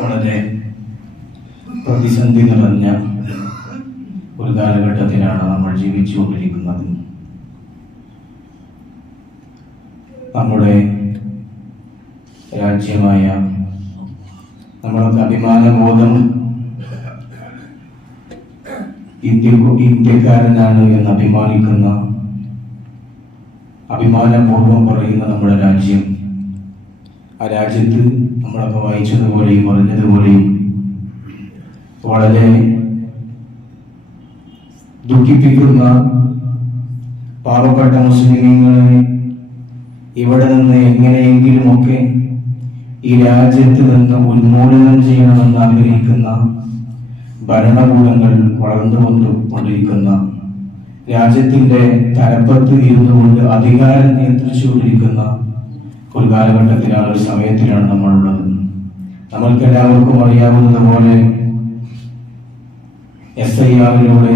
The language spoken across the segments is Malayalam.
വളരെ പ്രതിസന്ധി നിറഞ്ഞ ഒരു കാലഘട്ടത്തിലാണ് നമ്മൾ ജീവിച്ചുകൊണ്ടിരിക്കുന്നത്. നമ്മുടെ രാജ്യമായ നമ്മൾക്ക് അഭിമാനബോധം ഇന്ത്യ ഇന്ത്യക്കാരനാണ് എന്ന് അഭിമാനിക്കുന്ന അഭിമാനപൂർവം പറയുന്ന നമ്മുടെ രാജ്യം ആ രാജ്യത്ത് നമ്മളൊക്കെ വായിച്ചതുപോലെയും അറിഞ്ഞതുപോലെയും വളരെ ദുഃഖിപ്പിക്കുന്ന പാവപ്പെട്ട മുസ്ലിങ്ങളെ ഇവിടെ നിന്ന് എങ്ങനെയെങ്കിലുമൊക്കെ ഈ രാജ്യത്ത് നിന്ന് ഉന്മൂലനം ചെയ്യണമെന്ന് ആഗ്രഹിക്കുന്ന ഭരണകൂടങ്ങൾ വളർന്നുകൊണ്ട് കൊണ്ടിരിക്കുന്ന രാജ്യത്തിന്റെ തലപ്പത്ത് ഇരുന്നുകൊണ്ട് അധികാരം നിയന്ത്രിച്ചുകൊണ്ടിരിക്കുന്ന ഒരു കാലഘട്ടത്തിലാണ് ഒരു സമയത്തിലാണ് നമ്മളുള്ളത്. നമ്മൾക്ക് എല്ലാവർക്കും അറിയാവുന്നതുപോലെ എസ് ഐ ആറിലൂടെ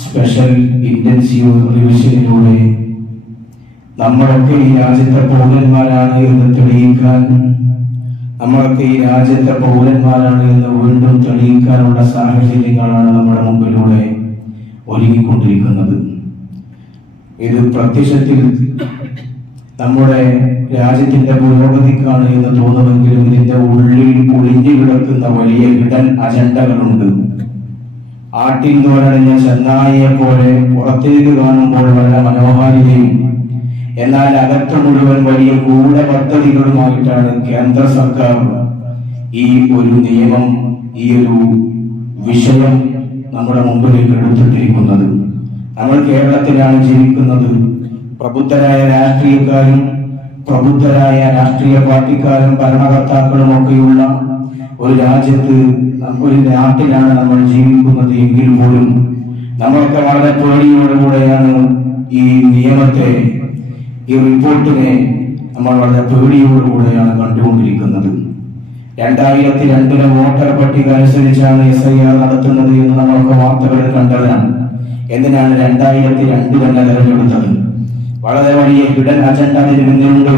സ്പെഷ്യൽ ഇന്റൻസീവ് റിവിഷനിലൂടെ നമ്മളൊക്കെ ഈ രാജ്യത്തെ പൗരന്മാരാണ് എന്ന് തെളിയിക്കാൻ നമ്മളൊക്കെ ഈ രാജ്യത്തെ പൗരന്മാരാണ് എന്ന് വീണ്ടും തെളിയിക്കാനുള്ള സാഹചര്യങ്ങളാണ് നമ്മുടെ മുമ്പിലൂടെ ഒരുങ്ങിക്കൊണ്ടിരിക്കുന്നത്. ഇത് പ്രത്യക്ഷത്തിൽ നമ്മുടെ രാജ്യത്തിന്റെ പുരോഗതിക്കാണ് എന്ന് തോന്നുമെങ്കിലും ഇതിന്റെ ഉള്ളിൽ ഒളിഞ്ഞു കിടക്കുന്ന വലിയ ഹിഡൻ അജണ്ടകളുണ്ട്. ആട്ടിൻ തോരണിഞ്ഞ ചെന്നായിയെ പോലെ പുറത്തേക്ക് കാണുമ്പോൾ വളരെ മനോഹാരിതയും എന്നാൽ അകത്ത് മുഴുവൻ വലിയ കൂടെ പദ്ധതികളുമായിട്ടാണ് കേന്ദ്ര സർക്കാർ ഈ ഒരു നിയമം ഈ ഒരു വിഷയം നമ്മുടെ മുമ്പിലേക്ക് എടുത്തിട്ടിരിക്കുന്നത്. നമ്മൾ കേരളത്തിലാണ് ജീവിക്കുന്നത്. പ്രബുദ്ധരായ രാഷ്ട്രീയക്കാരും പ്രബുദ്ധരായ രാഷ്ട്രീയ പാർട്ടിക്കാരും ഭരണകർത്താക്കളും ഒക്കെയുള്ള ഒരു രാജ്യത്ത് ഒരു നാട്ടിലാണ് നമ്മൾ ജീവിക്കുന്നത് എങ്കിൽ പോലും നമ്മളൊക്കെ വളരെ പേടിയോടുകൂടെയാണ് ഈ നിയമത്തെ ഈ റിപ്പോർട്ടിനെ നമ്മൾ വളരെ പേടിയോടുകൂടെയാണ് കണ്ടുകൊണ്ടിരിക്കുന്നത്. രണ്ടായിരത്തി രണ്ടിലെ വോട്ടർ പട്ടിക അനുസരിച്ചാണ് എസ് ഐ ആർ നടത്തുന്നത് എന്ന് നമ്മൾക്ക് വാർത്തകളിൽ കണ്ടതാണ്. എന്തിനാണ് രണ്ടായിരത്തി രണ്ട് തന്നെ തെരഞ്ഞെടുത്തത്? വളരെ വലിയ ഹിഡൻ അജണ്ട അതിന് മുന്നിലുണ്ട്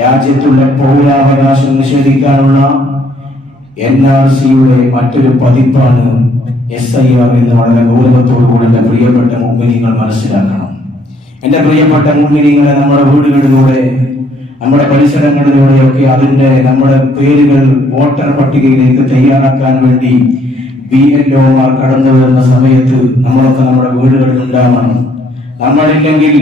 രാജ്യത്തുള്ള പൗരാവകാശം നിഷേധിക്കാനുള്ള എൻ ആർ സിയുടെ മറ്റൊരു പതിപ്പാണ് എസ് ഐ ആർ എന്ന് വളരെ ഗൗരവത്തോടുകൂടി എന്റെ പ്രിയപ്പെട്ട മുമ്പിനിങ്ങൾ മനസ്സിലാക്കണം. എന്റെ പ്രിയപ്പെട്ട മുമ്പിനിങ്ങളെ നമ്മുടെ വീടുകളിലൂടെ നമ്മുടെ പരിസരങ്ങളിലൂടെയൊക്കെ അതിന്റെ നമ്മുടെ പേരുകൾ വോട്ടർ പട്ടികയിലേക്ക് തയ്യാറാക്കാൻ വേണ്ടി ബി എൽ ഒമാർ കടന്നു വരുന്ന സമയത്ത് നമ്മളൊക്കെ നമ്മുടെ വീടുകളിൽ ഉണ്ടാവണം. നമ്മളില്ലെങ്കിൽ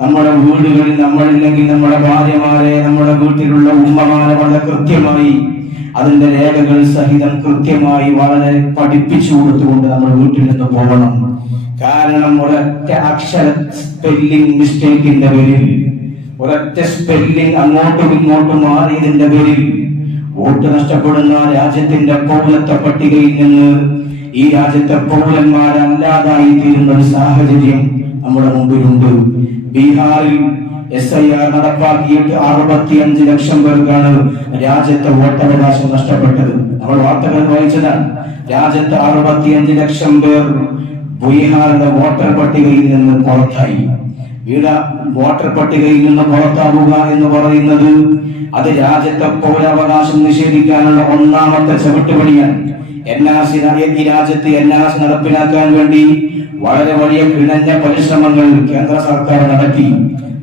നമ്മുടെ വീടുകളിൽ നമ്മളില്ലെങ്കിൽ നമ്മുടെ ഭാര്യമാരെ നമ്മുടെ വീട്ടിലുള്ള ഉമ്മമാരെ വളരെ കൃത്യമായി അതിന്റെ രേഖകൾ സഹിതം കൃത്യമായി വളരെ പഠിപ്പിച്ചു കൊടുത്തുകൊണ്ട് നമ്മൾ വീട്ടിൽ നിന്ന് പോകണം. കാരണം ഒരൊറ്റ അക്ഷര സ്പെല്ലിംഗ് മിസ്റ്റേക്കിന്റെ പേരിൽ ഒരൊറ്റ സ്പെല്ലിംഗ് അങ്ങോട്ടും ഇങ്ങോട്ടും മാറിയതിന്റെ പേരിൽ വോട്ട് നഷ്ടപ്പെടുന്ന രാജ്യത്തിന്റെ പൗരത്വ പട്ടികയിൽ നിന്ന് ഈ രാജ്യത്തെ പൗരന്മാരല്ലാതായി തീരുന്ന ഒരു സാഹചര്യം നമ്മുടെ മുമ്പിലുണ്ട്. ബീഹാറിൽ എസ് ഐ ആർ നടപ്പാക്കിയിട്ട് അറുപത്തിയഞ്ച് ലക്ഷം പേർക്കാണ് രാജ്യത്തെ വോട്ടവകാശം നഷ്ടപ്പെട്ടത്. നമ്മൾ വാർത്തകൾ വായിച്ചതാണ്. രാജ്യത്ത് അറുപത്തിയഞ്ച് ലക്ഷം പേർ ബീഹാറിന്റെ വോട്ടർ പട്ടികയിൽ നിന്ന് പുറത്തായി. വീട വോട്ടർ പട്ടികയിൽ നിന്ന് പുറത്താവുക എന്ന് പറയുന്നത് അത് രാജ്യത്തെ പൗരാവകാശം നിഷേധിക്കാനുള്ള ഒന്നാമത്തെ ചവിട്ടുപടിയാണ്. രാജ്യത്ത് നടപ്പിലാക്കാൻ വേണ്ടി വളരെ വലിയ കിണഞ്ഞ പരിശ്രമങ്ങൾ കേന്ദ്ര സർക്കാർ നടത്തി.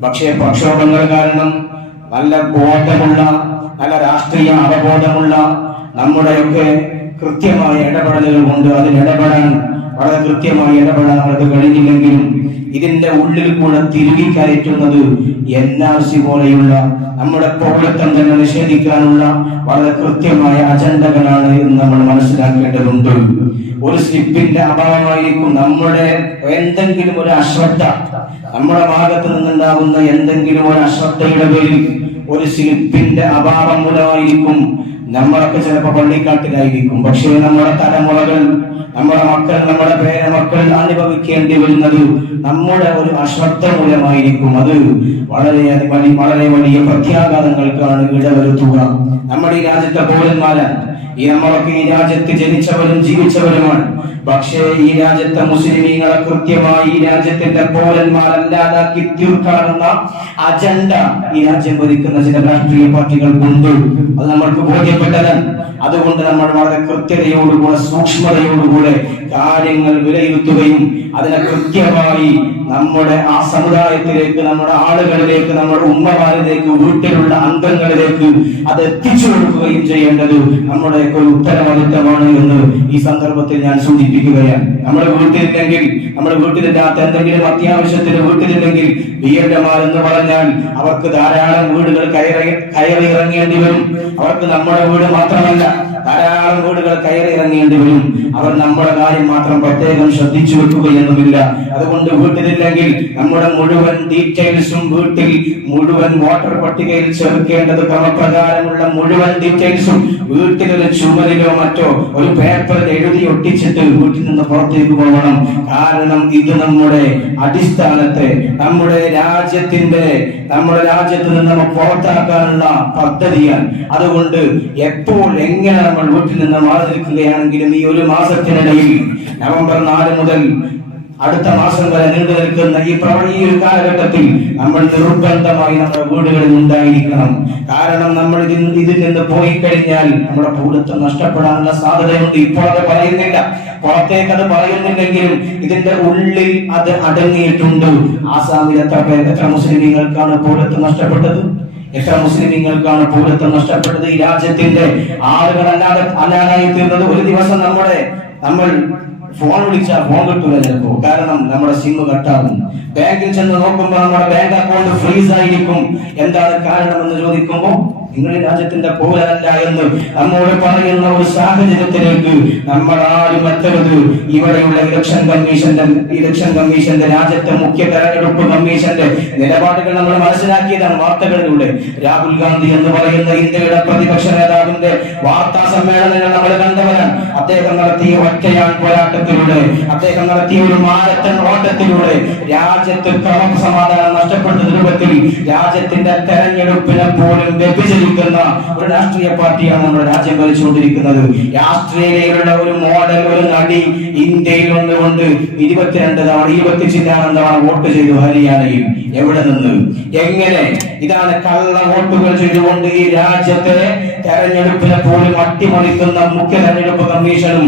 പക്ഷേ പ്രക്ഷോഭങ്ങൾ കാരണം നല്ല ബോധമുള്ള നല്ല രാഷ്ട്രീയ അവബോധമുള്ള നമ്മുടെയൊക്കെ കൃത്യമായ ഇടപെടലുകൾ കൊണ്ട് അതിനിടപെടാൻ വളരെ കൃത്യമായി ഇടപെടാൻ അവർക്ക് കഴിഞ്ഞില്ലെങ്കിലും ഇതിന്റെ ഉള്ളിൽ കൂടെ തിരുകി കയറ്റുന്നത് എൻ ആർ സി പോലെയുള്ള നമ്മുടെ പൗരത്വം നിഷേധിക്കാനുള്ള വളരെ കൃത്യമായ അജണ്ടകളാണ് എന്ന് നമ്മൾ മനസ്സിലാക്കേണ്ടതുണ്ട്. ഒരു സ്ലിപ്പിന്റെ അഭാവമായിരിക്കും നമ്മുടെ എന്തെങ്കിലും ഒരു അശ്രദ്ധ. നമ്മുടെ ഭാഗത്ത് നിന്നുണ്ടാകുന്ന എന്തെങ്കിലും ഒരു അശ്രദ്ധയുടെ പേരിൽ ഒരു സ്ലിപ്പിന്റെ അഭാവം മൂലമായിരിക്കും നമ്മളൊക്കെ ചിലപ്പോൾ പള്ളിക്കാട്ടിലായിരിക്കും. പക്ഷേ നമ്മുടെ തലമുറകൾ നമ്മുടെ മക്കൾ നമ്മുടെ പേരമക്കൾ അനുഭവിക്കേണ്ടി വരുന്നത് നമ്മുടെ ഒരു അശ്രദ്ധ മൂലമായിരിക്കും. അത് വളരെ വളരെ വലിയ പ്രത്യാഘാതങ്ങൾക്കാണ് ഇടവരുത്തുക. നമ്മുടെ ഈ രാജ്യത്തെ പൗരന്മാരാണ് ഈ നമ്മളൊക്കെ ഈ രാജ്യത്ത് ജനിച്ചവരും ജീവിച്ചവരുമാണ്. പക്ഷേ ഈ രാജ്യത്തെ മുസ്ലിമീങ്ങളെ കൃത്യമായി ഈ രാജ്യത്തിന്റെ പൗരന്മാരല്ലാതാക്കി തീർക്കാനുള്ള അജണ്ട ഈ രാജ്യം ഭരിക്കുന്ന ചില രാഷ്ട്രീയ പാർട്ടികൾക്കുണ്ട് അത് നമ്മൾക്ക് ബോധ്യപ്പെട്ടതാണ്. അതുകൊണ്ട് നമ്മൾ വളരെ കൃത്യതയോടുകൂടെ സൂക്ഷ്മതയോടുകൂടെ കാര്യങ്ങൾ വിലയിരുത്തുകയും അതിനെ കൃത്യമായി നമ്മുടെ ആ സമുദായത്തിലേക്ക് നമ്മുടെ ആളുകളിലേക്ക് നമ്മുടെ ഉമ്മമാരിലേക്ക് വീട്ടിലുള്ള അംഗങ്ങളിലേക്ക് അത് എത്തിച്ചു കൊടുക്കുകയും ചെയ്യേണ്ടത് നമ്മുടെയൊക്കെ ഒരു ഉത്തരവാദിത്തമാണ് എന്ന് ഈ സന്ദർഭത്തിൽ ഞാൻ സൂചിപ്പിക്കുകയാണ്. നമ്മുടെ വീട്ടിലില്ലെങ്കിൽ നമ്മുടെ വീട്ടിലില്ലാത്ത എന്തെങ്കിലും അത്യാവശ്യത്തിന് വീട്ടിലില്ലെങ്കിൽ വീരന്മാർ എന്ന് പറഞ്ഞാൽ അവർക്ക് ധാരാളം വീടുകൾ കയറി കയറി ഇറങ്ങേണ്ടി വരും. അവർക്ക് നമ്മുടെ വീട് മാത്രമല്ല ധാരാളം വീടുകൾ കയറി ഇറങ്ങേണ്ടി വരും. അവർ നമ്മുടെ കാര്യം മാത്രം പ്രത്യേകം ശ്രദ്ധിച്ചു വെക്കുകയൊന്നുമില്ല അതുകൊണ്ട് വീട്ടിലില്ലെങ്കിൽ നമ്മുടെ മുഴുവൻ ഡീറ്റെയിൽസും വീട്ടിൽ മുഴുവൻ വോട്ടർ പട്ടികയിൽ ചേർക്കേണ്ടത് ക്രമപ്രകാരമുള്ള മുഴുവൻ ഡീറ്റെയിൽസും വീട്ടിലൊരു ചുമരിലോ മറ്റോ ഒരു പേപ്പർ എഴുതി ഒട്ടിച്ചിട്ട് വീട്ടിൽ നിന്ന് പുറത്തേക്ക് പോകണം. കാരണം ഇത് നമ്മുടെ അടിസ്ഥാനത്തെ നമ്മുടെ രാജ്യത്തിന്റെ നമ്മുടെ രാജ്യത്ത് നിന്ന് നമ്മൾ പുറത്താക്കാനുള്ള പദ്ധതിയാണ്. അതുകൊണ്ട് എപ്പോൾ എങ്ങനെ നമ്മൾ വീട്ടിൽ നിന്ന് മാറി നിൽക്കുകയാണെങ്കിലും ഈ ഒരു മാസത്തിനിടയിൽ നവംബർ നാല് മുതൽ അടുത്ത മാസം വരെ നീണ്ടു നിൽക്കുന്ന ഈ പ്രവണ കാലഘട്ടത്തിൽ നമ്മൾ നിർബന്ധമായി നമ്മുടെ വീടുകളിൽ ഉണ്ടായിരിക്കണം. കാരണം നമ്മൾ ഇതിൽ ഇതിൽ നിന്ന് പോയി കഴിഞ്ഞാൽ നമ്മുടെ പൗരത്വം നഷ്ടപ്പെടാനുള്ള സാധ്യതയുണ്ട്. ഇപ്പോൾ അത് പറയുന്നില്ല. പുറത്തേക്ക് അത് പറയുന്നില്ലെങ്കിലും ഇതിന്റെ ഉള്ളിൽ അത് അടങ്ങിയിട്ടുണ്ട്. ആസാമിൽ എത്ര പേർ എത്ര മുസ്ലിമീങ്ങൾക്കാണ് പൗരത്വം നഷ്ടപ്പെട്ടത്? എത്ര മുസ്ലിമീങ്ങൾക്കാണ് പൗരത്വം നഷ്ടപ്പെട്ടത്? ഈ രാജ്യത്തിന്റെ ആളുകൾ അല്ലാതെ അല്ലാതായി തീർന്നത് ഒരു ദിവസം നമ്മുടെ നമ്മൾ ഫോൺ വിളിച്ചാൽ ഫോൺ കിട്ടൂല ചിലപ്പോ. കാരണം നമ്മുടെ സിം കട്ടാകും. ബാങ്കിൽ ചെന്ന് നോക്കുമ്പോൾ നമ്മുടെ ബാങ്ക് അക്കൗണ്ട് ഫ്രീസ് ആയിരിക്കും. എന്താണ് കാരണം എന്ന് ചോദിക്കുമ്പോൾ നിങ്ങൾ രാജ്യത്തിന്റെ പോലല്ല എന്ന് നമ്മോട് പറയുന്ന ഒരു സാഹചര്യത്തിലേക്ക് നമ്മൾ ആരും എത്തരുത്. ഇവിടെയുള്ള ഇലക്ഷൻ കമ്മീഷന്റെ ഇലക്ഷൻ കമ്മീഷന്റെ രാജ്യത്തെ മുഖ്യ തെരഞ്ഞെടുപ്പ് കമ്മീഷന്റെ നിലപാടുകൾ നമ്മൾ മനസ്സിലാക്കിയതാണ് വാർത്തകളിലൂടെ. രാഹുൽ ഗാന്ധി എന്ന് പറയുന്ന ഇന്ത്യയുടെ പ്രതിപക്ഷ നേതാവിന്റെ വാർത്താ സമ്മേളനങ്ങൾ നമ്മൾ കണ്ടവരാണ്. അദ്ദേഹം നടത്തിയ ഒറ്റയാൻ പോരാട്ടത്തിലൂടെ അദ്ദേഹം നടത്തിയ ഒരു മാരത്തൺ ഓട്ടത്തിലൂടെ രാജ്യത്ത് ക്രമസമാധാനം നഷ്ടപ്പെടുന്ന രൂപത്തിൽ രാജ്യത്തിന്റെ തെരഞ്ഞെടുപ്പിനെ പോലും വ്യഭിചരിക്കുന്ന ഒരു രാഷ്ട്രീയ പാർട്ടിയാണ് നമ്മുടെ രാജ്യം ഭരിച്ചുകൊണ്ടിരിക്കുന്നത്. രാഷ്ട്രീയതയുടെ ഒരു മോഡൽ ഒരു നടി ഇന്ത്യയിൽ വന്നുകൊണ്ട് ഇരുപത്തിരണ്ട് തവണ ഇരുപത്തി ചില്ലാനം തവണ വോട്ട് ചെയ്തു ഹരിയാനയിൽ. എവിടെ നിന്ന്? എങ്ങനെ? ഇതാണ് കള്ള വോട്ടുകൾ ചെയ്തുകൊണ്ട് ഈ രാജ്യത്തെ തെരഞ്ഞെടുപ്പിനെ പോലും അട്ടിമറിക്കുന്ന മുഖ്യ തെരഞ്ഞെടുപ്പ് കമ്മീഷനും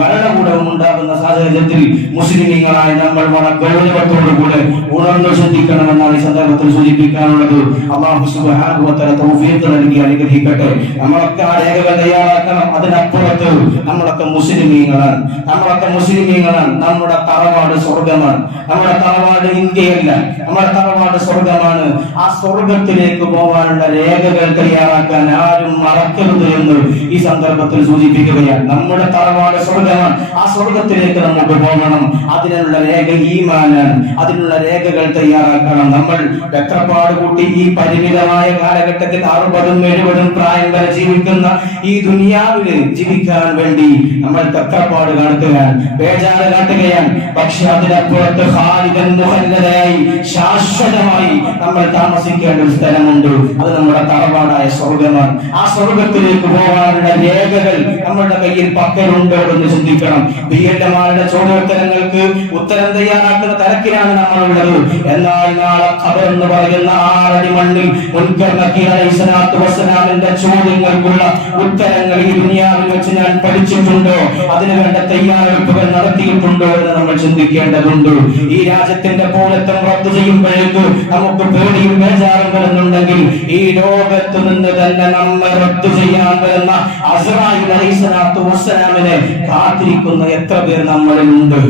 ഭരണകൂടവും ഉണ്ടാകുന്ന സാഹചര്യത്തിൽ മുസ്ലിമീങ്ങളായ നമ്മൾ വളരെ ഗൗരവത്തോടുകൂടെ ഉണർന്നു ശ്രദ്ധിക്കണമെന്നാണ് ഈ സന്ദർഭത്തിൽ സൂചിപ്പിക്കാനുള്ളത്. അള്ളാഹു നൽകി അനുഗ്രഹിക്കട്ടെ. നമ്മളൊക്കെ ആ രേഖകൾ തയ്യാറാക്കണം. അതിനപ്പുറത്ത് നമ്മളൊക്കെ മുസ്ലിമീങ്ങളാണ്. നമ്മളൊക്കെ മുസ്ലിമീങ്ങളാണ്. നമ്മുടെ തറവാട് സ്വർഗമാണ് നമ്മുടെ തറവാട് ഇന്ത്യയല്ല. നമ്മുടെ തറവാട് സ്വർഗമാണ് ആ സ്വർഗത്തിലേക്ക് പോകാനുള്ള രേഖകൾ തയ്യാറാക്കാൻ ആരും മറക്കരുത് എന്ന് ഈ സന്ദർഭത്തിൽ സൂചിപ്പിക്കുകയാണ്. നമ്മുടെ തറവാട് സ്വർഗമാണ്. ആ സ്വർഗത്തിലേക്ക് നമുക്ക് പോകണം. അതിനുള്ള രേഖ ഈമാനാണ് അതിനുള്ള രേഖകൾ തയ്യാറാക്കണം. നമ്മൾ എത്രപാട് കൂട്ടി ഈ പരിമിതമായ കാലഘട്ടത്തിൽ അറുപതും എഴുപതും പ്രായം വരെ ജീവിക്കുന്ന ഈ ദുനിയാവിൽ ജീവിക്കാൻ വേണ്ടി നമ്മൾ തത്രപ്പാട് കാട്ടുകയാണ് ബേജാറ് കാട്ടുകയാണ്. പക്ഷെ അതിനപ്പുറത്ത് ഖാലിദൻ മുഹല്ലതയായി ശാശ്വതമായി നമ്മൾ താമസിക്കേണ്ട ഒരു സ്ഥലമുണ്ട്. അത് നമ്മുടെ തറവാടായ സ്വർഗമാണ്. സ്വർഗത്തിലേക്ക് പോകാനുള്ള രേഖകൾ നമ്മളുടെ കയ്യിൽ പക്കലുണ്ടോ എന്ന് ചിന്തിക്കണം. ബി എഡ്മാരുടെ ചോദ്യോത്തരങ്ങൾക്ക് ഉത്തരം തയ്യാറാക്കുന്ന തരക്കിലാണ് നമ്മളുള്ളത്. എന്നാൽ നാളെ ഖബർ എന്ന് പറയുന്ന ആറടി മണ്ണിൽ മുൻകർ ചോദ്യങ്ങൾക്കുള്ള ഉത്തരങ്ങൾ ഈ ദുനിയാവിൽ വെച്ച് ഞാൻ പഠിച്ചിട്ടുണ്ടോ? അതിനു വേണ്ട തയ്യാറെടുപ്പുകൾ നടത്തിയിട്ടുണ്ടോ എന്ന് നമ്മൾ ചിന്തിക്കേണ്ടതുണ്ട്. ഈ രാജ്യത്തിന്റെ പൗരത്വം റദ്ദു ചെയ്യുമ്പോഴേക്ക് നമുക്ക് പേടിയും ബേജാറും വരുന്നുണ്ടെങ്കിൽ ഈ ലോകത്ത് നിന്ന് തന്നെ നമ്മെ റദ്ദു ചെയ്യാൻ വരുന്ന അസ്രായിൽ അലൈഹി വസ്സലാമിനെ കാത്തിരിക്കുന്ന എത്ര പേർ നമ്മളിലുണ്ട്?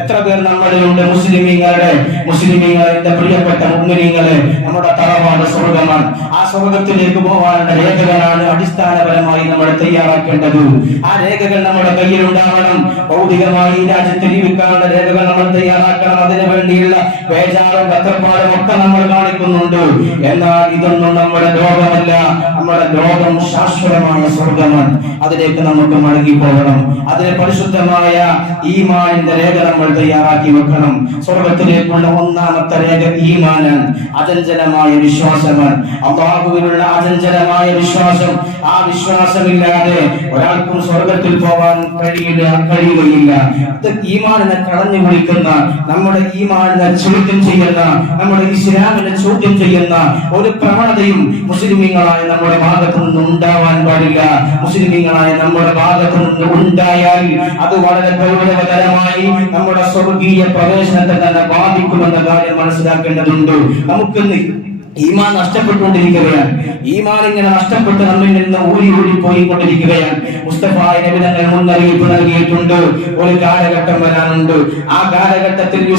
എത്ര പേർ നമ്മളിലുണ്ട്? മുസ്ലിമീങ്ങളുടെ മുസ്ലിമീങ്ങളുടെ പ്രിയപ്പെട്ട മുഗ്മിനീങ്ങളെ നമ്മുടെ തറവാട് സ്വർഗമാണ് ആ സ്വർഗത്തിലേക്ക് പോകാനുള്ള രേഖകളാണ് അടിസ്ഥാനപരമായി നമ്മൾ തയ്യാറാക്കേണ്ടത്. ആ രേഖകൾ നമ്മുടെ കയ്യിലുണ്ടാവണം. ഭൗതികമായി രാജ്യത്ത് ജീവിക്കാനുള്ള രേഖകൾ നമ്മൾ തയ്യാറാക്കണം. അതിനു വേണ്ടിയുള്ള വേചാറും കത്തപ്പാടും ഒക്കെ നമ്മൾ കാണിക്കുന്നുണ്ട്. എന്നാൽ ഇതൊന്നും നമ്മുടെ ലോകമല്ല. നമ്മുടെ ലോകം ശാശ്വതമായ സ്വർഗമാണ്. അതിലേക്ക് നമുക്ക് മടങ്ങി പോകണം. അതിന് പരിശുദ്ധമായ ഈമാനിന്റെ രേഖ നമ്മൾ തയ്യാറാക്കി വെക്കണം. സ്വർഗത്തിലേക്കുള്ള ഒന്നാമത്തെ രേഖ ഈമാനാണ്. അചഞ്ചലമായ വിശ്വാസമാണ്. അള്ളാഹുവിനുള്ള അചഞ്ചലമായ വിശ്വാസം. ആ വിശ്വാസമില്ലാതെ ഒരാൾക്കും സ്വർഗത്തിൽ പോകാൻ കഴിയില്ല കഴിയുകയില്ല. ഇത് ഈമാനിനെ കളഞ്ഞു കുളിക്കുന്ന നമ്മുടെ ഈമാനിനെ ചോദ്യം ചെയ്യുന്ന നമ്മുടെ ഇസ്ലാമിനെ ചോദ്യം ചെയ്യുന്ന ഒരു പ്രവണതയും മുസ്ലിമീങ്ങളായ നമ്മുടെ ഭാഗത്തു നിന്ന് ഉണ്ടാവാൻ പാടില്ല. മുസ്ലിമീങ്ങളായ നമ്മുടെ ഭാഗത്തു നിന്ന് ഉണ്ടായാൽ അത് വളരെ ഗൗരവതരമായി നമ്മുടെ സ്വർഗീയ പ്രവേശനത്തെ തന്നെ ബാധിക്കുമെന്ന കാര്യം മനസ്സിലാക്കേണ്ടതുണ്ട്. നമുക്കിന്ന് ഈമാൻ നഷ്ടപ്പെട്ടുകൊണ്ടിരിക്കുകയാണ്. ഈമാൻ ഇങ്ങനെ നഷ്ടപ്പെട്ട് നമ്മിൽ നിന്ന് ഊരി ഊരി പോയിക്കൊണ്ടിരിക്കുകയാണ്. മുസ്തഫ നബി മുന്നറിയിപ്പ് നൽകിയിട്ടുണ്ട്. ഒരു കാലഘട്ടം വരാനുണ്ട്. ആ കാലഘട്ടത്തിൽ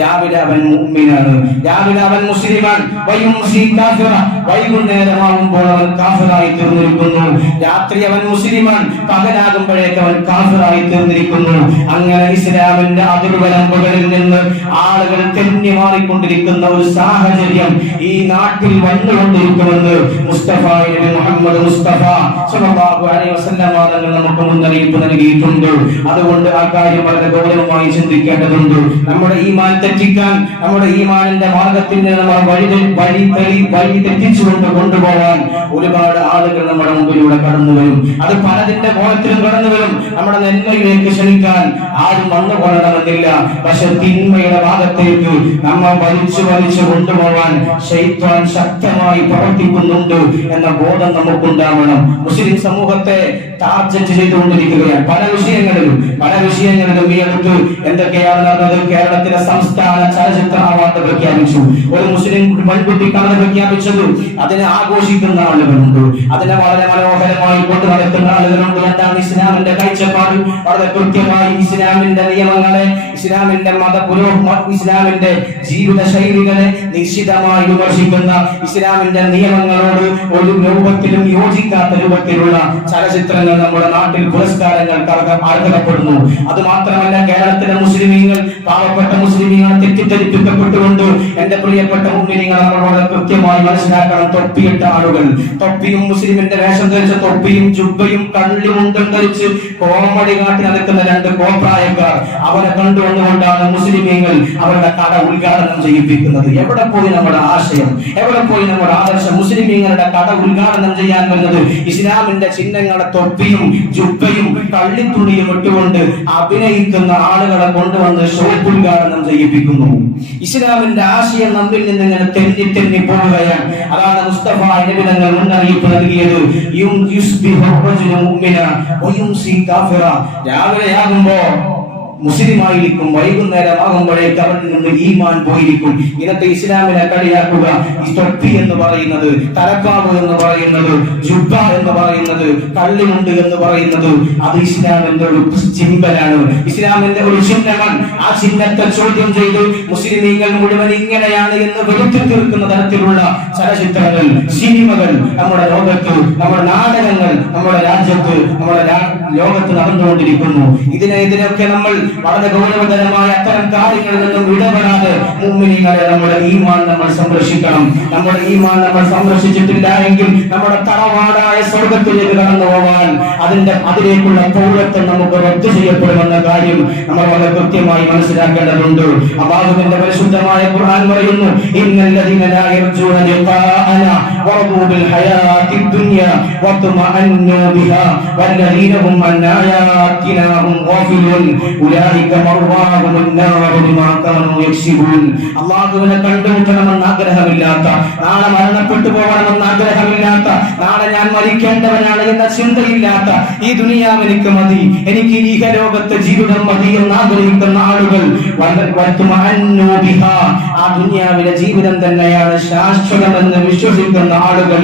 രാവിലെ അവൻ മുഅ്മിനാണ്. രാവിലെ അവൻ കാഫിറ. വൈകുന്നേരമാകുമ്പോൾ അവൻ കാഫിറായി തീർന്നിരിക്കുന്നു. രാത്രി അവൻ മുസ്ലിമാൻ പകലാകുമ്പോഴേക്ക് അവൻ കാഫിറായി തീർന്നിരിക്കുന്നു. അങ്ങനെ ഇസ്ലാമിന്റെ അതിർവരമ്പുകളിൽ നിന്ന് ആളുകൾ തെന്നി മാറിക്കൊണ്ടിരിക്കുന്ന ഒരു സാഹചര്യം ഈ നാട്ടിൽ വന്നുകൊണ്ടിരിക്കുമെന്ന് മുസ്തഫ മുഹമ്മദ് മുസ്തഫ സല്ലല്ലാഹു അലൈഹി വസല്ലം തങ്ങൾ നമുക്ക് മുന്നറിയിപ്പ് നൽകിയിട്ടുണ്ട്. അതുകൊണ്ട് ആ കാര്യം വളരെ ഗൗരവമായി ചിന്തിക്കേണ്ടതുണ്ട്. നമ്മുടെ ഈമാൻ തെറ്റിക്കാൻ നമ്മുടെ ഈമാനിന്റെ മാർഗത്തിൽ നിന്ന് നമ്മൾ വഴി വഴി തെളി വഴി തെറ്റിച്ചുകൊണ്ട് കൊണ്ടുപോകാൻ ഒരുപാട് ആളുകൾ നമ്മുടെ മുമ്പിലൂടെ കടന്നു വരും. അത് പലതിന്റെ കോലത്തിലും കടന്നു വരും. നമ്മുടെ നന്മയിലേക്ക് ക്ഷണിക്കാൻ ആരും വന്നു കൊള്ളണമെന്നില്ല പക്ഷെ തിന്മയുടെ ഭാഗത്തേക്ക് നമ്മൾ വലിച്ചു വലിച്ചു കൊണ്ടുപോകാൻ ശൈത്വാൻ ശക്തമായി പ്രവർത്തിക്കുന്നുണ്ട് എന്ന ബോധം നമുക്കുണ്ടാവണം. മുസ്ലിം സമൂഹത്തെ ടാർജറ്റ് ചെയ്തുകൊണ്ടിരിക്കുകയാണ്. പല വിഷയങ്ങളിലും പല വിഷയങ്ങളിലും ഈ അടുത്ത് എന്തൊക്കെയാണ് കേരളത്തിലെ സംസ്ഥാന ചലച്ചിത്ര അവാർഡ് പ്രഖ്യാപിച്ചു. ഒരു മുസ്ലിം പെൺകുട്ടിക്കാണ് പ്രഖ്യാപിച്ചത് അതിനെ ആഘോഷിക്കുന്ന ആളുകളുണ്ട്. അതിനെ വളരെ മനോഹരമായി കൊണ്ടു നടക്കുന്ന ആളുകളുണ്ട്. എന്താണ് ഇസ്ലാമിന്റെ കാഴ്ചപ്പാട്. വളരെ കൃത്യമായി ഇസ്ലാമിന്റെ നിയമങ്ങളെ ഇസ്ലാമിന്റെ മത ഇസ്ലാമിന്റെ ജീവിത ശൈലികളെ നിശ്ചിതമായി വിമർശിക്കുന്ന ഇസ്ലാമിന്റെ നിയമങ്ങളോട് ഒരു രൂപത്തിലും യോജിക്കാത്ത രൂപത്തിലുള്ള ചലച്ചിത്രങ്ങൾ നമ്മുടെ നാട്ടിൽ പുരസ്കാരങ്ങൾ അർഹ- അർഹതപ്പെടുന്നു. അത് മാത്രമല്ല കേരളത്തിലെ മുസ്ലിമീങ്ങൾ പാവപ്പെട്ട മുസ്ലിമീങ്ങൾ തെറ്റിദ്ധരിപ്പിക്കപ്പെട്ടുകൊണ്ട് എന്റെ പ്രിയപ്പെട്ട നമ്മൾ വളരെ കൃത്യമായി മനസ്സിലാക്കണം. തൊപ്പിയിട്ട ആളുകൾ. തൊപ്പിയും മുസ്ലിമിന്റെ വേഷം ധരിച്ച തൊപ്പിയും ജുബയും കള്ളിമുണ്ടും ധരിച്ച് കോമഡി കാട്ടി നടക്കുന്ന രണ്ട് കോപ്രായക്കാർ അവരെ കണ്ടുകൊണ്ടുകൊണ്ടാണ് മുസ്ലിമീങ്ങൾ അവരുടെ കട ഉദ്ഘാടനം ചെയ്യിപ്പിക്കുന്നത്. എവിടെ പോയി നമ്മുടെ ആശയം? എവിടെ പോയി നമ്മുടെ ആദർശം? മുസ്ലിമീങ്ങളുടെ കട ഉദ്ഘാടനം ചെയ്യാൻ വരുന്നത് ഇസ്ലാമിന്റെ ചിഹ്നങ്ങളെ തൊപ്പിയും ജുബയും കള്ളിത്തുണിയും ഇട്ടുകൊണ്ട് അഭിനയിക്കുന്ന ആളുകളെ കൊണ്ടുവന്ന് ഷോപ്പ് ഉദ്ഘാടനം ചെയ്യിപ്പിക്കുന്നു. ഇസ്ലാമിന്റെ ആശയം നമ്മിൽ നിന്ന് ഇങ്ങനെ തെന്നി തെന്നി പോവുകയാണ്. അതാണ് മുസ്തഫ നബി മുന്നറിയിപ്പ് നൽകിയത്. രാവിലെയാകുമ്പോ മുസ്ലിമായിരിക്കും വൈകുന്നേരം ആകുമ്പോഴേക്ക് അവരിൽ നിന്ന് ഈമാൻ പോയിരിക്കും. ഇന്നത്തെ ഇസ്ലാമിനെ കളിയാക്കുക തൊപ്പി എന്ന് പറയുന്നത് തലക്കാവ് എന്ന് പറയുന്നത് ജുബ എന്ന് പറയുന്നത് കള്ളിമുണ്ട് എന്ന് പറയുന്നത് അത് ഇസ്ലാമിന്റെ ഒരു ചിമ്പലാണ് ഇസ്ലാമിന്റെ ഒരു ചിഹ്നമാണ് ആ ചിഹ്നത്തെ ചോദ്യം ചെയ്ത് മുസ്ലിമീങ്ങൾ മുഴുവൻ ഇങ്ങനെയാണ് എന്ന് വെളുത്തി തീർക്കുന്ന തരത്തിലുള്ള ചലച്ചിത്രങ്ങൾ സിനിമകൾ നമ്മുടെ ലോകത്ത് നമ്മുടെ നാടകങ്ങൾ നമ്മുടെ രാജ്യത്ത് നമ്മുടെ ലോകത്ത് നടന്നുകൊണ്ടിരിക്കുന്നു. ഇതിനെ നമ്മൾ വളരെ ഗൗരവതരമായ അത്തരം കാര്യങ്ങളിൽ നിന്നും ഇടപെടാതെ മുമ്മിനിങ്ങളെ നമ്മുടെ ഈമാൻ നമ്മൾ സംരക്ഷിക്കണം. നമ്മുടെ ഈമാൻ നമ്മൾ സംരക്ഷിച്ചിട്ടില്ല എങ്കിൽ നമ്മുടെ തറവാടായ സ്വർഗത്തിലേക്ക് കടന്നു പോകാൻ അതിന്റെ അതിലേക്കുള്ള പൗരത്വം നമുക്ക് റദ്ദു ചെയ്യപ്പെടുമെന്ന കാര്യം നമ്മൾ വളരെ കൃത്യമായി മനസ്സിലാക്കേണ്ടതുണ്ട്. അബാഹുവിന്റെ പരിശുദ്ധമായ ഖുർആൻ പറയുന്നു ഇന്നല്ലദീന ലാ ഹും ഗാഫിലൂൻ. അള്ളാഹുവിനെ കണ്ടുമുട്ടണമെന്ന് ആഗ്രഹമില്ലാത്ത നാളെ മരണപ്പെട്ടു പോകണമെന്ന് ആഗ്രഹമില്ലാത്ത നാളെ ഞാൻ മരിക്കേണ്ടവനാണ് എന്ന ചിന്തയില്ലാത്ത ഈ ദുനിയാവ് എനിക്ക് മതി എനിക്ക് ഈഹലോകത്തെ ജീവിതം മതി എന്ന് ആഗ്രഹിക്കുന്ന ആളുകൾ ആ ദുനിയാവിലെ ജീവിതം തന്നെയാണ് ശാശ്വതമെന്ന് വിശ്വസിക്കുന്ന ആളുകൾ.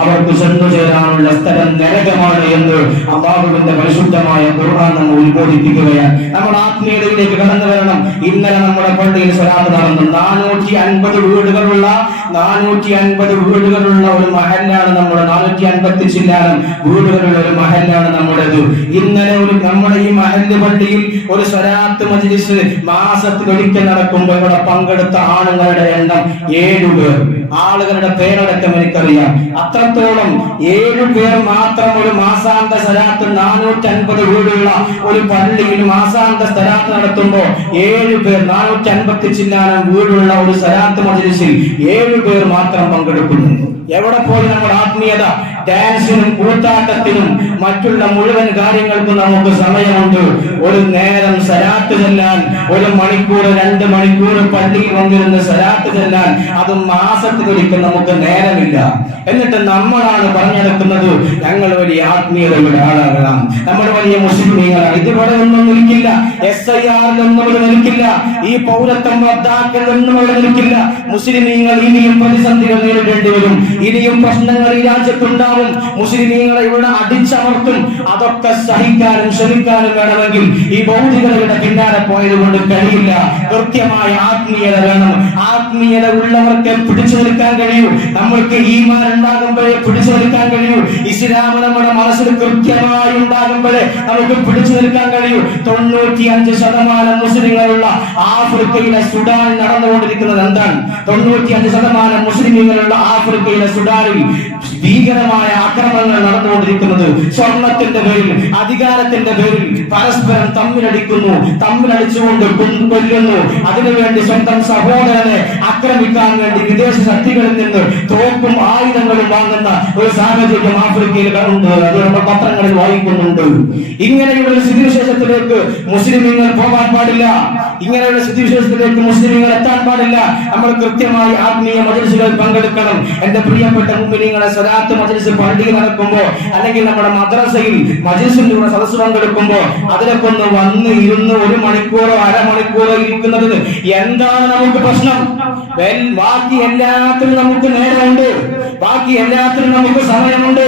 അവർക്ക് ചെന്നു ചേരാനുള്ള സ്ഥലം നരകമാണ് എന്ന് അള്ളാഹുവിന്റെ പരിശുദ്ധ പരിശുദ്ധമായ ഖുർആൻ നമ്മൾ ഉത്ബോധിപ്പിക്കുകയാണ്. നമ്മൾ ആത്മീയതയിലേക്ക് കടന്നു വരണം. ഇന്നലെ നമ്മുടെ പള്ളിയിൽ സ്വലാത്ത് നടന്നു. നാനൂറ്റി അൻപത് വീടുകളുള്ള നാനൂറ്റി അൻപത് വീടുകളുള്ള ഒരു മഹല്ലാണ് നമ്മുടെ നാനൂറ്റി അൻപത്തി ചില്ലാനം. വീടുകളുള്ള ഒരു മഹല്ലാണ് നമ്മുടേത്. ഇന്നലെ ഒരു നമ്മുടെ ഈ മഹല്ല് പള്ളിയിൽ ഒരു സ്വലാത്ത് മജ്ലിസ് മാസത്തിൽ ഒരിക്കൽ നടക്കുമ്പോൾ ഇവിടെ പങ്കെടുത്ത ആണുങ്ങളുടെ എണ്ണം ഏഴു പേർ. ആളുകളുടെ പേരടക്കം എനിക്കറിയാം. അത്രത്തോളം ഏഴു പേർ മാത്രം ഒരു മാസാന്ത സ്വലാത്ത് നാനൂറ്റി അൻപത് വീടുള്ള ഒരു പള്ളിയിൽ മാസാന്ത സ്ഥലത്ത് നടത്തുമ്പോൾ ഏഴു പേർ നാനൂറ്റി അൻപത്തി ചില്ലാനം വീടുള്ള ഒരു സ്ഥലത്ത് മജലിസിൽ ഏഴു പേർ മാത്രം പങ്കെടുക്കുന്നുണ്ട് എവിടെ പോയി നമ്മുടെ ആത്മീയത? ഡാൻസിനും കൂത്താട്ടത്തിനും മറ്റുള്ള മുഴുവൻ കാര്യങ്ങൾക്കും നമുക്ക് സമയമുണ്ട്. ഒരു നേരം സലാത്ത് ചെല്ലാൻ ഒരു മണിക്കൂർ രണ്ട് മണിക്കൂർ പള്ളിയിൽ വന്നിരുന്ന് സലാത്ത് ചെല്ലാൻ അത് മാസത്തിലൊരിക്കൽ നമുക്ക് നേരമില്ല. എന്നിട്ട് നമ്മളാണ് പറഞ്ഞെടുക്കുന്നത് ഞങ്ങൾ വലിയ ആത്മീയതയുടെ ആളാകണം. നമ്മൾ വലിയ മുസ്ലിമീങ്ങളാണ്. ഇതുപോലെ ഒന്നും നിൽക്കില്ല. എസ് ഐ ആറിലൊന്നും ഇവിടെ നിൽക്കില്ല. ഈ പൗരത്വം റദ്ദാക്കലൊന്നും ഇവിടെ നിൽക്കില്ല. മുസ്ലിമീങ്ങൾ ഇനിയും പ്രതിസന്ധികൾ നേരിടേണ്ടി വരും. ഇനിയും പ്രശ്നങ്ങൾ ഈ രാജ്യത്തുണ്ടാവും. മുസ്ലിമീങ്ങളെ ഇവിടെ അടിച്ചമർത്തും. അതൊക്കെ സഹിക്കാനും ശ്രമിക്കാനും വേണമെങ്കിൽ ഈ ഭൗതികതയുടെ പിന്നാലെ പോയത് കൊണ്ട് കഴിയില്ല. കൃത്യമായ ആത്മീയത വേണം. ആത്മീയത ഉള്ളവർക്ക് പിടിച്ചു നിൽക്കാൻ കഴിയൂ. നമ്മൾക്ക് ഈമാൻ ഉണ്ടാകുമ്പോഴേ പിടിച്ചു നിൽക്കാൻ കഴിയൂ. ഇസ്ലാം നമ്മുടെ മനസ്സിൽ കൃത്യമായി ഉണ്ടാകുമ്പോഴേ നമുക്ക് പിടിച്ചു നിൽക്കാൻ കഴിയൂ. തൊണ്ണൂറ്റി അഞ്ച് ശതമാനം മുസ്ലിങ്ങളുള്ള ആഫ്രിക്കയിലെ സുഡാൻ നടന്നുകൊണ്ടിരിക്കുന്നത് എന്താണ്? തൊണ്ണൂറ്റി അഞ്ച് ശതമാനം മുസ്ലിങ്ങളുള്ള ആഫ്രിക്കയിലെ സുഡാനിൽ ഭീകരമായ ആക്രമണങ്ങൾ നടന്നുകൊണ്ടിരിക്കുന്നത്. സ്വർണത്തിന്റെ പേരിൽ അധികാരത്തിന്റെ പേരിൽ പരസ്പരം തമ്മിലടിക്കുന്നു. തമ്മിലടിച്ചുകൊണ്ട് കൊല്ലുന്നു. അതിനുവേണ്ടി സ്വന്തം സഹോദരനെ ആക്രമിക്കാൻ വേണ്ടി വിദേശ ശക്തികളിൽ നിന്ന് തോക്കും ആയുധങ്ങളും വാങ്ങുന്ന ഒരു സാഹചര്യം ആഫ്രിക്കയിൽ ഉണ്ട്. അത് നമ്മൾ പത്രങ്ങളിൽ വായിക്കുന്നുണ്ട്. ഇങ്ങനെയുള്ള സ്ഥിതിവിശേഷത്തിലേക്ക് സ്ഥിതിവിശേഷത്തിലേക്ക് നിങ്ങൾ പോകാൻ പാടില്ല. ഇങ്ങനെയുള്ള സ്ഥിതിവിശേഷത്തിലേക്ക് മുസ്ലിമീങ്ങൾ എത്താൻ പാടില്ല. നമ്മൾ കൃത്യമായി ആത്മീയ മജലിസുകളിൽ പങ്കെടുക്കണം. എന്റെ പ്രിയപ്പെട്ട മുമ്പിനിങ്ങളെ സ്വലാത്ത് മജലിസ് പള്ളിയിൽ നടക്കുമ്പോൾ അല്ലെങ്കിൽ നമ്മുടെ മദ്രസയിൽ മജലിസിന്റെ കൂടെ സദസ് പങ്കെടുക്കുമ്പോൾ അതിലൊക്കെ ഒന്ന് വന്ന് ഇരുന്ന് ഒരു മണിക്കൂറോ അരമണിക്കൂറോ ഇരിക്കുന്നതിന് എന്താണ് നമുക്ക് പ്രശ്നം? ബാക്കി എല്ലാത്തിനും നമുക്ക് നേരമുണ്ട് ബാക്കി എല്ലാത്തിനും നമുക്ക് സമയമുണ്ട്.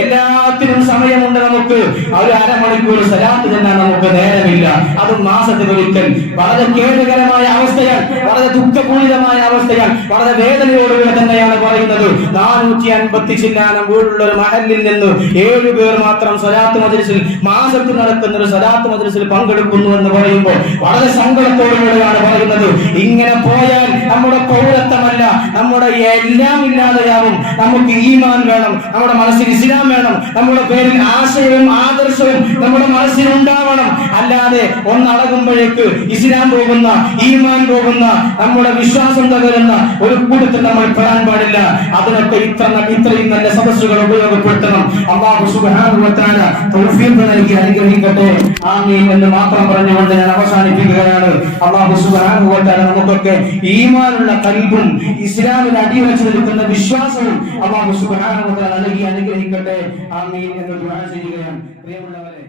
എല്ലാത്തിനും സമയമുണ്ട് നമുക്ക്. ഒരു അരമണിക്കൂർ സലാത്ത് തന്നെ നമുക്ക് നേരമില്ല. അത് മാസത്തിൽ ഒരിക്കൽ. വളരെ ഖേദകരമായ അവസ്ഥയാണ്. വളരെ ദുഃഖപൂരിതമായ അവസ്ഥയാണ്. വളരെ വേദനയോടുകൂടെ തന്നെയാണ് പറയുന്നത്. നാനൂറ്റി അൻപത്തി ചില്ലാനം വീടുള്ള ഒരു മഹലിൽ നിന്ന് ഏഴു പേർ മാത്രം സ്വലാത്ത് മദ്രസിൽ മാസത്തിൽ നടക്കുന്ന ഒരു സ്വലാത്ത് മദ്രസിൽ പങ്കെടുക്കുന്നു എന്ന് പറയുമ്പോൾ വളരെ സങ്കടത്തോടുകൂടെയാണ് പറയുന്നത്. ഇങ്ങനെ പോയാൽ നമ്മുടെ പൗരത്വമല്ല. നമ്മുടെ എല്ലാം ഇല്ലാതെയാവും. നമുക്ക് ഈമാൻ വേണം നമ്മുടെ മനസ്സിൽ ഇസ്ലാം വേണം നമ്മുടെ പേരിൽ ആശയവും ആദർശവും നമ്മുടെ മനസ്സിൽ ഉണ്ടാവണം. അല്ലാതെ ഒന്നടങ്ങുമ്പോഴേക്ക് ഇസ്ലാം പോകുന്ന ഈമാൻ പോകുന്ന നമ്മുടെ വിശ്വാസം തകരുന്ന ഒരു കൂട്ടത്തിൽ നമ്മൾ പെടാൻ പാടില്ല. അതിനൊക്കെ ഇത്ര ഇത്രയും നല്ല സദസ്സുകൾ ഉപയോഗപ്പെടുത്തണം. അള്ളാഹു തൗഫീഖ് നൽകി അനുഗ്രഹിക്കട്ടെ. ആമീൻ എന്ന് മാത്രം പറഞ്ഞുകൊണ്ട് ഞാൻ അവസാനിപ്പിക്കുകയാണ്. അള്ളാഹു വ നമുക്കൊക്കെ ഈമാനുള്ള കൽബും ഇസ്ലാമിൽ അടിയുറച്ചു നിൽക്കുന്ന വിശ്വാസവും അള്ളാഹു സുബ്ഹാനഹു വ തആല നൽകി അനുഗ്രഹിക്കട്ടെ. ആമീൻ എന്ന് ദുആ ചെയ്യുകയാണ്. പ്രിയമുള്ളവരെ